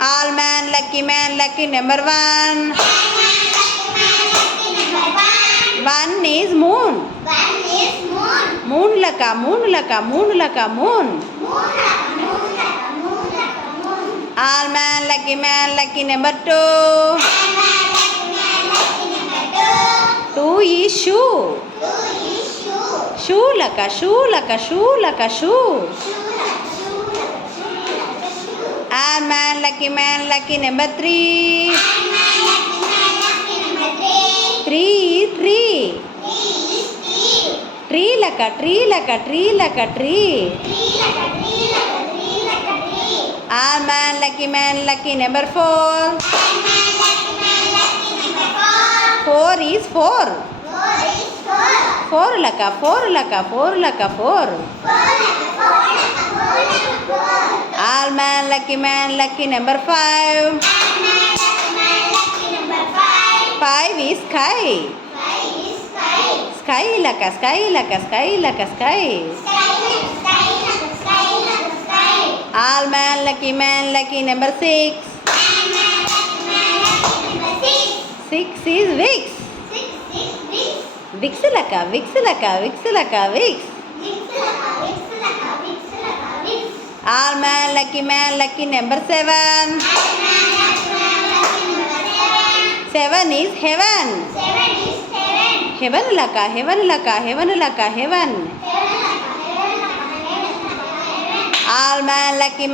All man, lucky number one. One is moon. Moon laka, moon laka, moon laka, moon. All man, lucky number two. Two is shoe. Shoe laka, shoe laka, shoe laka, shoe. All man, lucky number three. Three is tree. Tree laka, tree laka, tree laka, tree. All man, lucky number four. Four is four. Four laka, four laka, four laka, four. All man, lucky number five. Five is sky. Sky laka, sky laka, sky laka, sky. All man, lucky number six. Six is Vicks. Vicks laka, Vicks laka, Vicks laka, Vicks. All man, lucky number seven. Seven is heaven. Heaven laka, heaven laka, heaven laka, heaven. All man, lucky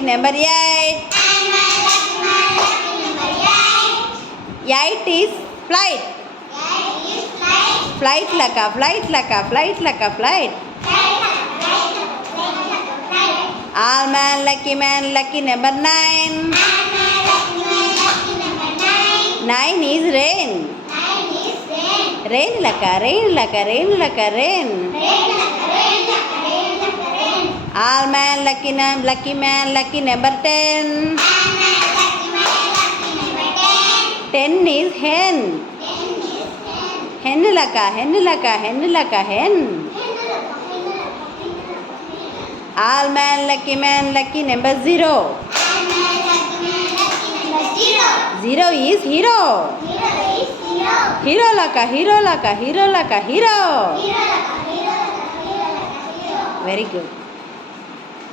number eight. Eight is flight. Flight laka, flight laka, flight laka, flight. All man, lucky number nine. Nine is rain. Rain laka, rain laka, rain laka, rain. All man, lucky number 10. 10 is hen. Hen laka, hen laka, hen laka, hen. All man, lucky number 0. 0 is hero. Hero laka, hero laka, hero laka, hero. Very good.